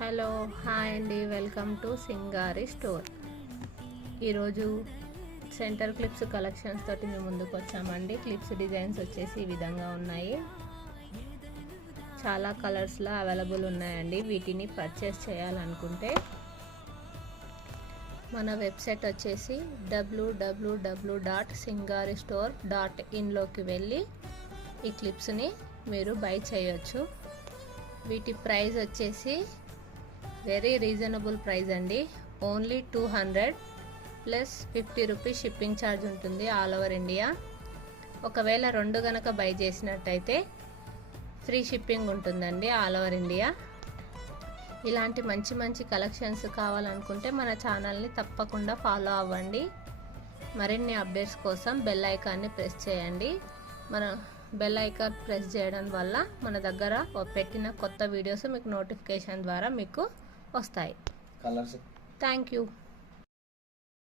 Hello hi అండి, welcome to Singari store. ఈరోజు centre clips collections తోటి మేము ముందుకు వచ్చామండి. క్లిప్స్ డిజైన్స్ వచ్చేసి ఈ విధంగా ఉన్నాయి. చాలా కలర్స్లో అవైలబుల్ ఉన్నాయండి. వీటిని పర్చేస్ చేయాలనుకుంటే మన వెబ్సైట్ వచ్చేసి www.singaristore.in వెళ్ళి ఈ క్లిప్స్ని మీరు బై చేయొచ్చు. వీటి ప్రైస్ వచ్చేసి వెరీ రీజనబుల్ ప్రైస్ అండి. Only 200 plus 50 rupees shipping charge ఉంటుంది ఆల్ ఓవర్ ఇండియా. ఒకవేళ రెండు గనక బై చేసినట్టయితే ఫ్రీ షిప్పింగ్ ఉంటుందండి ఆల్ ఓవర్ ఇండియా. ఇలాంటి మంచి మంచి కలెక్షన్స్ కావాలనుకుంటే మన ఛానల్ని తప్పకుండా ఫాలో అవ్వండి. మరిన్ని అప్డేట్స్ కోసం బెల్ ఐకాన్ని ప్రెస్ చేయండి. మన బెల్ ఐకాన్ ప్రెస్ చేయడం వల్ల మన దగ్గర పెట్టిన కొత్త వీడియోస్ మీకు నోటిఫికేషన్ ద్వారా మీకు వస్తాయి. Thank you.